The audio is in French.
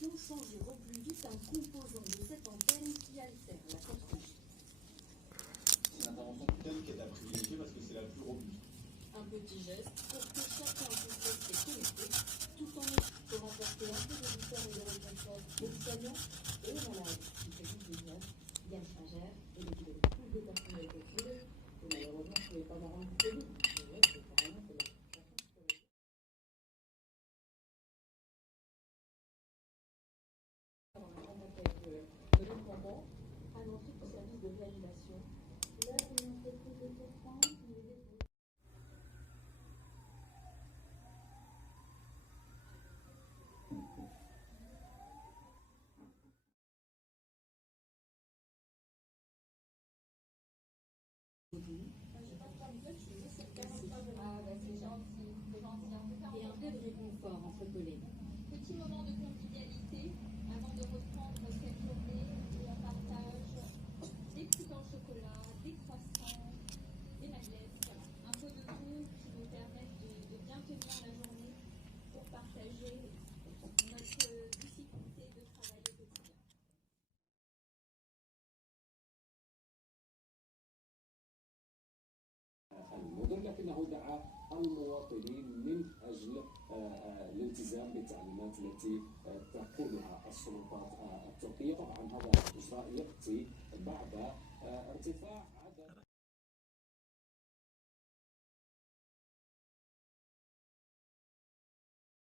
réalisation change au plus vite un composant de cette antenne qui altère la 4G. C'est une intervention telle qui est à privilégier parce que c'est la plus robuste. Un petit geste pour que chacun puisse rester connecté, tout en pour apporter un peu de douceur et de réconfort aux soignants et aux malades qui fait du business, bien stagiaire et de plus de personnel possible. Et malheureusement, je ne pouvais pas m'en rendre compte. Mais ouais, c'est carrément que le même moment, annoncé au service de réanimation. Là, il y a une entreprise de souffrance, et un peu de réconfort entre collègues. Petit moment de convivialité avant de reprendre cette journée où on partage des petits pains au chocolat, des croissants, des madeleines, un peu de tout qui nous permettent de bien tenir la journée pour partager notre difficulté de travail au quotidien. المدن لكنه دعا المواطنين من اجل الالتزام بالتعليمات التي تقولها السلطات التركيه. طبعا هذا الاجراء ياتي بعد ارتفاع